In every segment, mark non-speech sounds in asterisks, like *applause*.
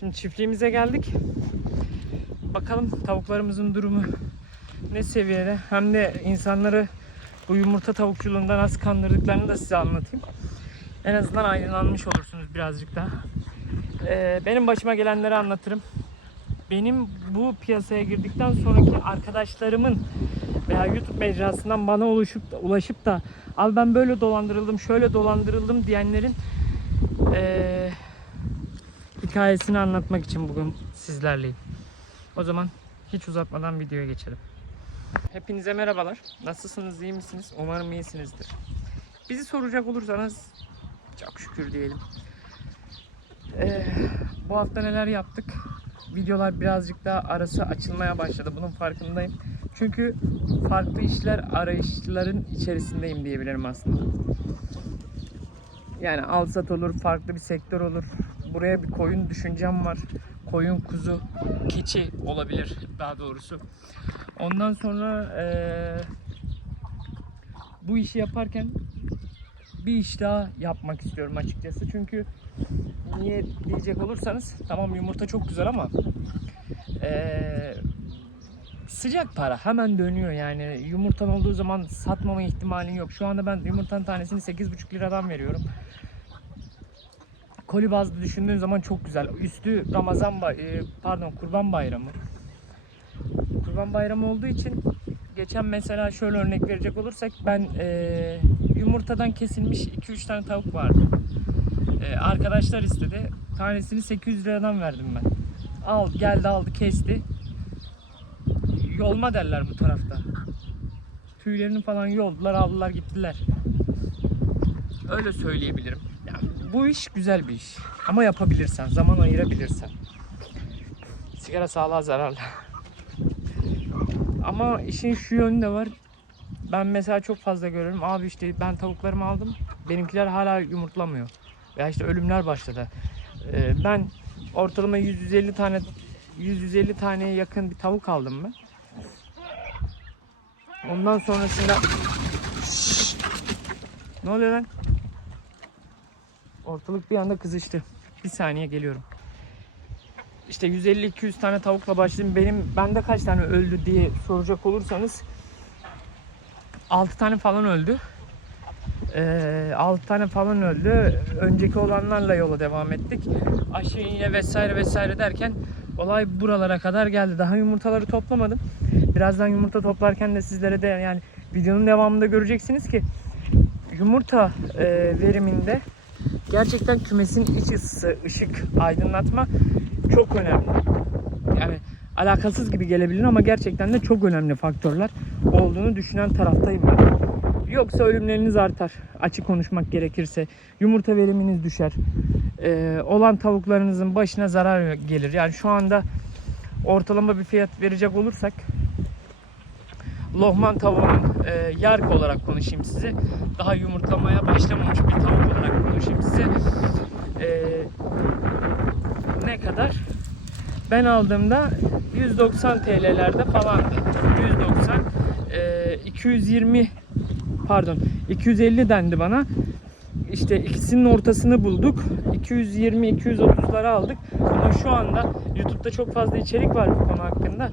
Şimdi çiftliğimize geldik. Bakalım tavuklarımızın durumu ne seviyede. Hem de insanları bu yumurta tavukçuluğunda nasıl kandırdıklarını da size anlatayım. En azından aydınlanmış olursunuz birazcık daha. Ee, benim başıma gelenleri anlatırım. Benim bu piyasaya girdikten sonraki arkadaşlarımın veya YouTube mecrasından bana ulaşıp da, ulaşıp da abi ben böyle dolandırıldım, şöyle dolandırıldım diyenlerin ee, hikayesini anlatmak için bugün sizlerleyim. O zaman hiç uzatmadan videoya geçelim. Hepinize merhabalar. Nasılsınız, iyi misiniz? Umarım iyisinizdir. Bizi soracak olursanız çok şükür diyelim. Ee, bu hafta neler yaptık? Videolar birazcık daha arası açılmaya başladı. Bunun farkındayım. Çünkü farklı işler arayışların içerisindeyim diyebilirim aslında. Yani alsat olur, farklı bir sektör olur. Buraya bir koyun düşüncem var. Koyun, kuzu, keçi olabilir daha doğrusu. Ondan sonra eee, bu işi yaparken bir iş daha yapmak istiyorum açıkçası. Çünkü niye diyecek olursanız tamam yumurta çok güzel ama eee, sıcak para hemen dönüyor yani yumurtan olduğu zaman satmama ihtimalin yok. Şu anda ben yumurtanın tanesini 8,5 liradan veriyorum. Koli bazlı düşündüğün zaman çok güzel. Üstü Ramazan bay- e, pardon Kurban Bayramı. Kurban Bayramı olduğu için geçen mesela şöyle örnek verecek olursak ben e, yumurtadan kesilmiş 2-3 tane tavuk vardı. E, arkadaşlar istedi. Tanesini 800 liradan verdim ben. Al geldi aldı kesti. Yolma derler bu tarafta. Tüylerini falan yoldular aldılar gittiler. Öyle söyleyebilirim. Bu iş güzel bir iş. Ama yapabilirsen, zaman ayırabilirsen. Sigara sağlığa zararlı. Ama işin şu yönü de var. Ben mesela çok fazla görüyorum. Abi işte ben tavuklarımı aldım. Benimkiler hala yumurtlamıyor. Veya işte ölümler başladı. Ee, ben ortalama 100-150 tane 100-150 taneye yakın bir tavuk aldım ben. Ondan sonrasında! Ne oluyor lan? Ortalık bir anda kızıştı. Bir saniye geliyorum. İşte 150-200 tane tavukla başladım. Benim bende kaç tane öldü diye soracak olursanız 6 tane falan öldü. Ee, 6 tane falan öldü. Önceki olanlarla yola devam ettik. Aşı iğne vesaire vesaire derken olay buralara kadar geldi. Daha yumurtaları toplamadım. Birazdan yumurta toplarken de sizlere de yani videonun devamında göreceksiniz ki yumurta e, veriminde gerçekten kümesin iç ısısı, ışık, aydınlatma çok önemli. Yani alakasız gibi gelebilir ama gerçekten de çok önemli faktörler olduğunu düşünen taraftayım ben. Yoksa ölümleriniz artar. Açık konuşmak gerekirse. Yumurta veriminiz düşer. Ee, olan tavuklarınızın başına zarar gelir. Yani şu anda ortalama bir fiyat verecek olursak Lohman tavuğunun e, yark olarak konuşayım size. Daha yumurtlamaya başlamamış bir tavuk olarak konuşayım size. E, ne kadar? Ben aldığımda 190 TL'lerde falandı. 190 e, 220 pardon 250 dendi bana. İşte ikisinin ortasını bulduk. 220-230'lara aldık. Ama şu anda YouTube'da çok fazla içerik var bu konu hakkında.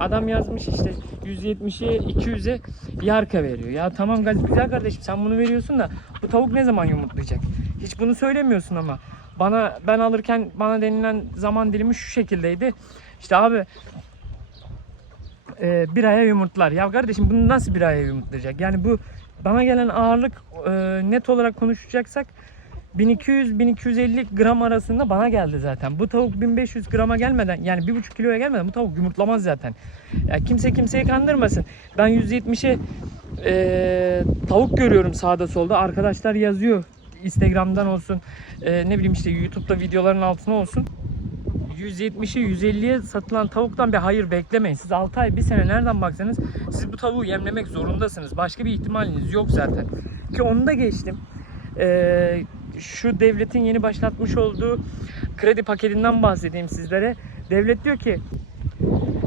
Adam yazmış işte 170'e 200'e yarka veriyor. Ya tamam güzel kardeşim sen bunu veriyorsun da bu tavuk ne zaman yumurtlayacak? Hiç bunu söylemiyorsun ama. Bana ben alırken bana denilen zaman dilimi şu şekildeydi. İşte abi e, bir aya yumurtlar. Ya kardeşim bunu nasıl bir aya yumurtlayacak? Yani bu bana gelen ağırlık e, net olarak konuşacaksak 1200-1250 gram arasında bana geldi zaten. Bu tavuk 1500 grama gelmeden yani 1,5 kiloya gelmeden bu tavuk yumurtlamaz zaten. Ya kimse kimseyi kandırmasın. Ben 170'e e, tavuk görüyorum sağda solda. Arkadaşlar yazıyor. Instagram'dan olsun. e, ne bileyim işte YouTube'da videoların altına olsun. 170'e 150'ye satılan tavuktan bir hayır beklemeyin. Siz 6 ay 1 sene nereden baksanız siz bu tavuğu yemlemek zorundasınız. Başka bir ihtimaliniz yok zaten. Ki onu da geçtim. Ee, şu devletin yeni başlatmış olduğu kredi paketinden bahsedeyim sizlere. Devlet diyor ki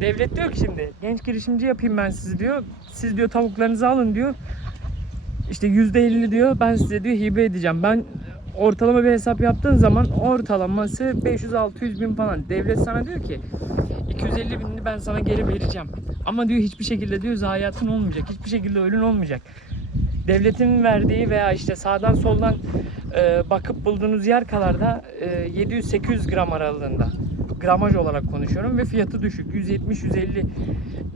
Devlet diyor ki şimdi genç girişimci yapayım ben sizi diyor. Siz diyor tavuklarınızı alın diyor. İşte %50 diyor ben size diyor hibe edeceğim. Ben ortalama bir hesap yaptığın zaman ortalaması 500-600 bin falan. Devlet sana diyor ki 250 binini ben sana geri vereceğim. Ama diyor hiçbir şekilde diyor zayiatın olmayacak. Hiçbir şekilde ölün olmayacak. Devletin verdiği veya işte sağdan soldan e, bakıp bulduğunuz yer kalarda e, 700-800 gram aralığında. Gramaj olarak konuşuyorum ve fiyatı düşük. 170-150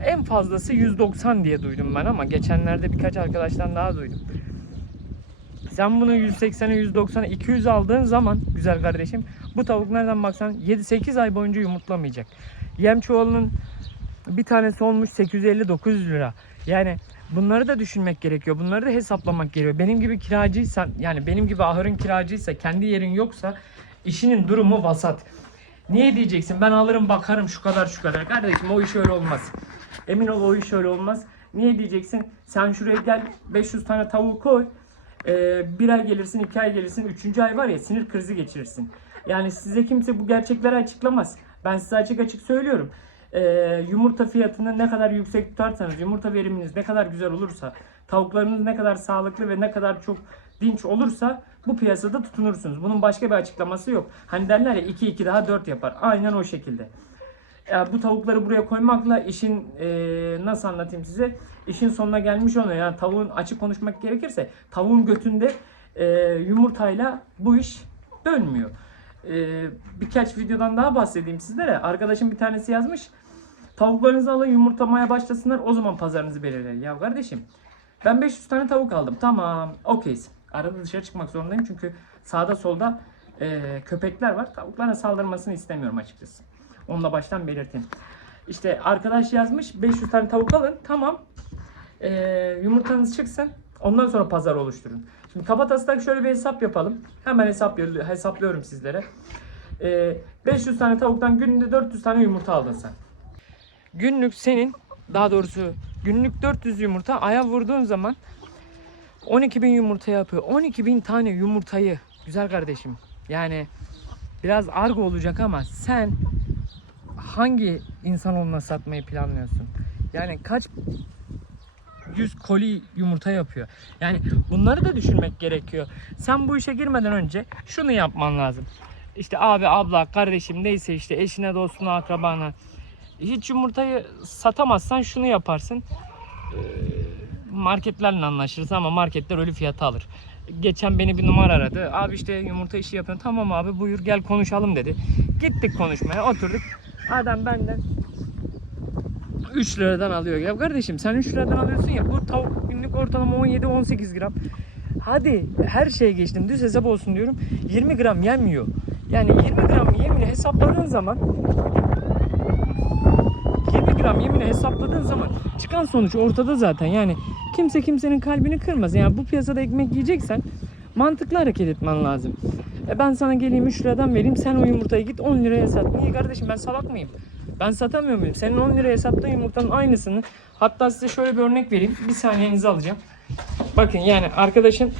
en fazlası 190 diye duydum ben ama geçenlerde birkaç arkadaştan daha duydum. Sen bunu 180'e 190'a 200 aldığın zaman güzel kardeşim bu tavuk nereden baksan 7-8 ay boyunca yumurtlamayacak. Yem çuvalının bir tanesi olmuş 850-900 lira. Yani bunları da düşünmek gerekiyor. Bunları da hesaplamak gerekiyor. Benim gibi kiracıysan yani benim gibi ahırın kiracıysa kendi yerin yoksa işinin durumu vasat. Niye diyeceksin ben alırım bakarım şu kadar şu kadar. Kardeşim o iş öyle olmaz. Emin ol o iş öyle olmaz. Niye diyeceksin sen şuraya gel 500 tane tavuk koy. Ee, bir ay gelirsin, iki ay gelirsin, üçüncü ay var ya sinir krizi geçirirsin. Yani size kimse bu gerçekleri açıklamaz. Ben size açık açık söylüyorum. Ee, yumurta fiyatını ne kadar yüksek tutarsanız, yumurta veriminiz ne kadar güzel olursa, tavuklarınız ne kadar sağlıklı ve ne kadar çok dinç olursa bu piyasada tutunursunuz. Bunun başka bir açıklaması yok. Hani derler ya 2 2 daha 4 yapar. Aynen o şekilde. Ya bu tavukları buraya koymakla işin e, nasıl anlatayım size? İşin sonuna gelmiş oluyor. Yani tavuğun açık konuşmak gerekirse tavuğun götünde e, yumurtayla bu iş dönmüyor. E, birkaç videodan daha bahsedeyim sizlere. Arkadaşım bir tanesi yazmış. Tavuklarınızı alın yumurtlamaya başlasınlar o zaman pazarınızı belirleyin. Ya kardeşim ben 500 tane tavuk aldım. Tamam okeyiz. Arada dışarı çıkmak zorundayım çünkü sağda solda e, köpekler var. Tavuklara saldırmasını istemiyorum açıkçası. Onu da baştan belirteyim. İşte arkadaş yazmış 500 tane tavuk alın. Tamam. Ee, yumurtanız çıksın. Ondan sonra pazar oluşturun. Şimdi kabataslak şöyle bir hesap yapalım. Hemen hesap hesaplıyorum sizlere. Ee, 500 tane tavuktan günde 400 tane yumurta aldın sen. Günlük senin daha doğrusu günlük 400 yumurta aya vurduğun zaman 12 bin yumurta yapıyor. 12 bin tane yumurtayı güzel kardeşim. Yani biraz argo olacak ama sen hangi insanoğluna satmayı planlıyorsun? Yani kaç yüz koli yumurta yapıyor. Yani bunları da düşünmek gerekiyor. Sen bu işe girmeden önce şunu yapman lazım. İşte abi, abla, kardeşim neyse işte eşine, dostuna, akrabana hiç yumurtayı satamazsan şunu yaparsın. Ee, Marketlerle anlaşırsın ama marketler ölü fiyata alır. Geçen beni bir numara aradı. Abi işte yumurta işi yapıyorum. Tamam abi buyur gel konuşalım dedi. Gittik konuşmaya oturduk. Adam benden 3 liradan alıyor. Ya kardeşim sen 3 liradan alıyorsun ya bu tavuk günlük ortalama 17-18 gram. Hadi her şeye geçtim düz hesap olsun diyorum. 20 gram yem yiyor. Yani 20 gram yemini hesapladığın zaman 20 gram yemini hesapladığın zaman çıkan sonuç ortada zaten. Yani kimse kimsenin kalbini kırmaz. Yani bu piyasada ekmek yiyeceksen mantıklı hareket etmen lazım. E ben sana geleyim 3 liradan vereyim sen o yumurtayı git 10 liraya sat. Niye kardeşim ben salak mıyım? Ben satamıyor muyum? Senin 10 liraya sattığın yumurtanın aynısını hatta size şöyle bir örnek vereyim. Bir saniyenizi alacağım. Bakın yani arkadaşın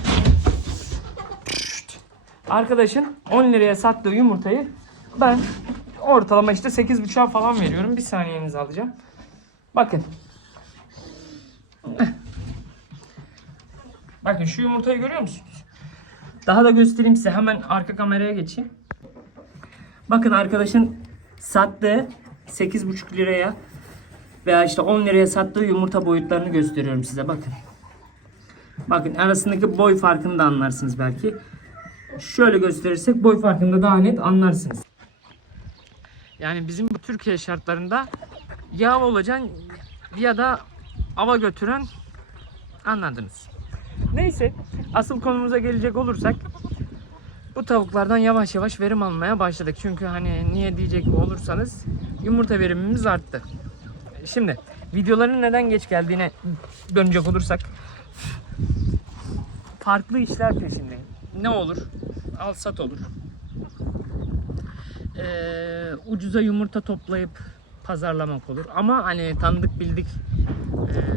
arkadaşın 10 liraya sattığı yumurtayı ben ortalama işte 8.5'a falan veriyorum. Bir saniyenizi alacağım. Bakın. Bakın şu yumurtayı görüyor musunuz? Daha da göstereyim size. Hemen arka kameraya geçeyim. Bakın arkadaşın sattığı 8,5 liraya veya işte 10 liraya sattığı yumurta boyutlarını gösteriyorum size. Bakın. Bakın arasındaki boy farkını da anlarsınız belki. Şöyle gösterirsek boy farkını da daha net anlarsınız. Yani bizim bu Türkiye şartlarında yağ olacaksın ya da ava götüren anladınız. Neyse asıl konumuza gelecek olursak bu tavuklardan yavaş yavaş verim almaya başladık. Çünkü hani niye diyecek olursanız yumurta verimimiz arttı. Şimdi videoların neden geç geldiğine dönecek olursak farklı işler peşindeyim. Ne olur? Al sat olur. Ee, ucuza yumurta toplayıp pazarlamak olur. Ama hani tanıdık bildik ee,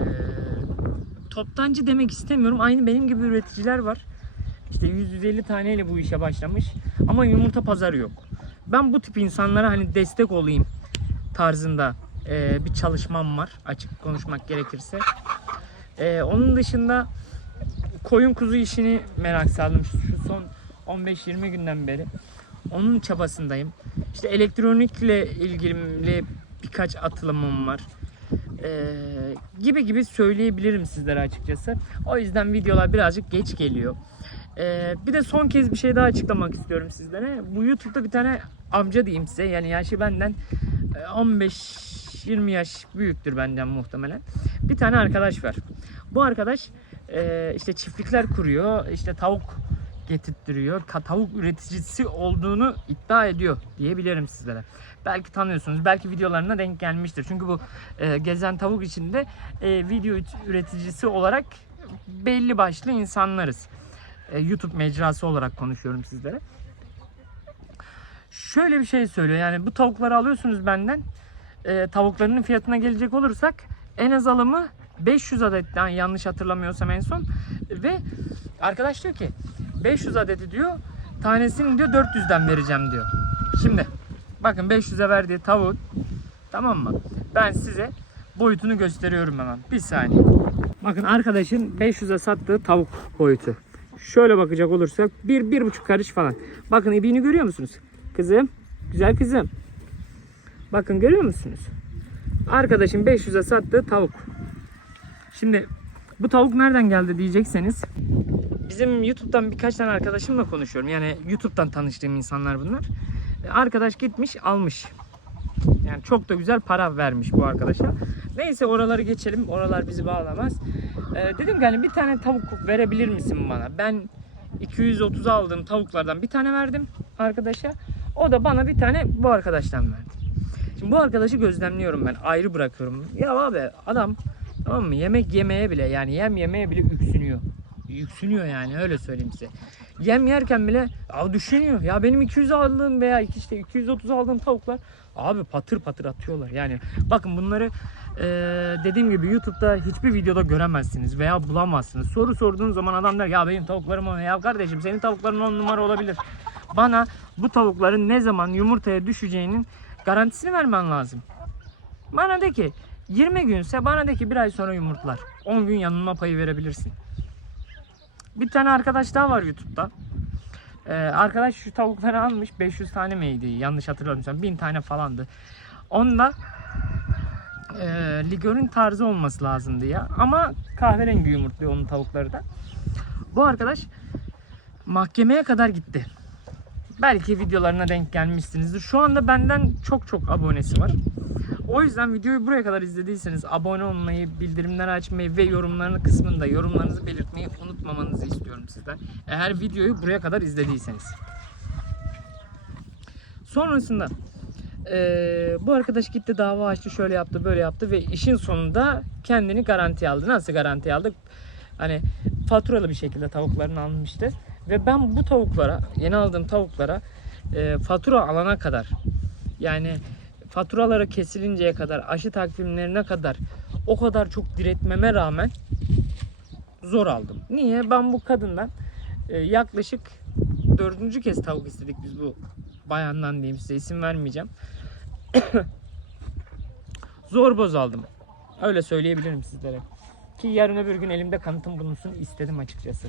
toptancı demek istemiyorum. Aynı benim gibi üreticiler var. İşte 150 taneyle bu işe başlamış. Ama yumurta pazarı yok. Ben bu tip insanlara hani destek olayım tarzında e, bir çalışmam var. Açık konuşmak gerekirse. E, onun dışında koyun kuzu işini merak saldım. Şu son 15-20 günden beri onun çabasındayım. İşte elektronikle ilgili birkaç atılımım var. Ee, gibi gibi söyleyebilirim sizlere açıkçası. O yüzden videolar birazcık geç geliyor. Ee, bir de son kez bir şey daha açıklamak istiyorum sizlere. Bu YouTube'da bir tane amca diyeyim size. Yani yaşı benden e, 15-20 yaş büyüktür benden muhtemelen. Bir tane arkadaş var. Bu arkadaş e, işte çiftlikler kuruyor. işte tavuk getirttiriyor. Tavuk üreticisi olduğunu iddia ediyor diyebilirim sizlere. Belki tanıyorsunuz. Belki videolarına denk gelmiştir. Çünkü bu e, gezen tavuk içinde e, video üreticisi olarak belli başlı insanlarız. E, YouTube mecrası olarak konuşuyorum sizlere. Şöyle bir şey söylüyor. Yani bu tavukları alıyorsunuz benden. E, tavuklarının fiyatına gelecek olursak en az alımı 500 adetten yanlış hatırlamıyorsam en son. Ve arkadaş diyor ki 500 adeti diyor tanesini diyor 400'den vereceğim diyor. Şimdi bakın 500'e verdiği tavuk tamam mı? Ben size boyutunu gösteriyorum hemen. Bir saniye. Bakın arkadaşın 500'e sattığı tavuk boyutu. Şöyle bakacak olursak bir, bir buçuk karış falan. Bakın ibiğini görüyor musunuz? Kızım, güzel kızım. Bakın görüyor musunuz? Arkadaşın 500'e sattığı tavuk. Şimdi bu tavuk nereden geldi diyecekseniz bizim YouTube'dan birkaç tane arkadaşımla konuşuyorum. Yani YouTube'dan tanıştığım insanlar bunlar. E, Arkadaş gitmiş almış. Yani çok da güzel para vermiş bu arkadaşa. Neyse oraları geçelim. Oralar bizi bağlamaz. E, dedim ki hani bir tane tavuk verebilir misin bana? Ben 230 aldığım tavuklardan bir tane verdim arkadaşa. O da bana bir tane bu arkadaştan verdi. Şimdi bu arkadaşı gözlemliyorum ben. Ayrı bırakıyorum. Ya abi adam tamam mı yemek yemeye bile yani yem yemeye bile yüksünüyor. Yüksünüyor yani öyle söyleyeyim size. Yem yerken bile düşünüyor. Ya benim 200 aldığım veya işte 230 aldığım tavuklar abi patır patır atıyorlar. Yani bakın bunları eee, dediğim gibi YouTube'da hiçbir videoda göremezsiniz veya bulamazsınız. Soru sorduğun zaman adam der ya benim tavuklarım o. Ya kardeşim senin tavukların 10 numara olabilir. Bana bu tavukların ne zaman yumurtaya düşeceğinin garantisini vermen lazım. Bana de ki 20 günse bana de ki bir ay sonra yumurtlar. 10 gün yanılma payı verebilirsin. Bir tane arkadaş daha var YouTube'da. Ee, arkadaş şu tavukları almış 500 tane miydi yanlış hatırlamıyorsam 1000 tane falandı. Onda e, ligörün tarzı olması lazımdı ya. Ama kahverengi yumurtluyor onun tavukları da. Bu arkadaş mahkemeye kadar gitti. Belki videolarına denk gelmişsinizdir. Şu anda benden çok çok abonesi var. O yüzden videoyu buraya kadar izlediyseniz abone olmayı, bildirimleri açmayı ve yorumlarını kısmında yorumlarınızı belirtmeyi unutmamanızı istiyorum sizden. Eğer videoyu buraya kadar izlediyseniz. Sonrasında eee, bu arkadaş gitti dava açtı şöyle yaptı böyle yaptı ve işin sonunda kendini garanti aldı. Nasıl garanti aldı? Hani faturalı bir şekilde tavuklarını almıştı. Ve ben bu tavuklara, yeni aldığım tavuklara eee, fatura alana kadar yani faturaları kesilinceye kadar, aşı takvimlerine kadar o kadar çok diretmeme rağmen zor aldım. Niye? Ben bu kadından e, yaklaşık dördüncü kez tavuk istedik biz bu bayandan diyeyim size isim vermeyeceğim. *coughs* zor boz aldım. Öyle söyleyebilirim sizlere. Ki yarın öbür gün elimde kanıtım bulunsun istedim açıkçası.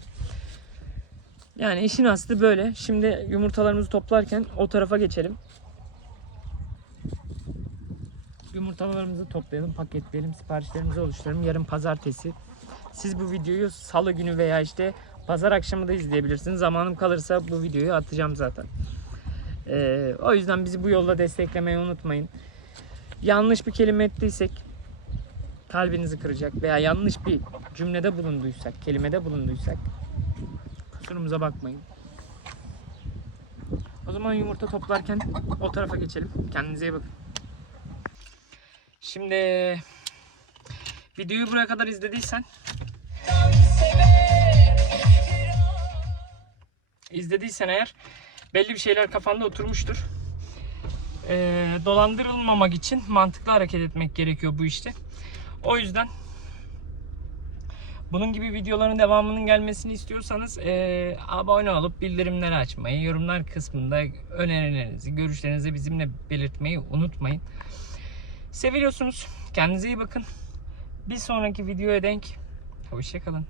Yani işin aslı böyle. Şimdi yumurtalarımızı toplarken o tarafa geçelim. Yumurtalarımızı toplayalım, paketleyelim, siparişlerimizi oluşturalım. Yarın pazartesi. Siz bu videoyu salı günü veya işte pazar akşamı da izleyebilirsiniz. Zamanım kalırsa bu videoyu atacağım zaten. Ee, o yüzden bizi bu yolda desteklemeyi unutmayın. Yanlış bir kelime ettiysek kalbinizi kıracak veya yanlış bir cümlede bulunduysak, kelimede bulunduysak kusurumuza bakmayın. O zaman yumurta toplarken o tarafa geçelim. Kendinize iyi bakın. Şimdi videoyu buraya kadar izlediysen izlediysen eğer belli bir şeyler kafanda oturmuştur. Ee, dolandırılmamak için mantıklı hareket etmek gerekiyor bu işte. O yüzden bunun gibi videoların devamının gelmesini istiyorsanız ee, abone olup bildirimleri açmayı, yorumlar kısmında önerilerinizi, görüşlerinizi bizimle belirtmeyi unutmayın. Seviliyorsunuz. Kendinize iyi bakın. Bir sonraki videoya denk. Hoşçakalın.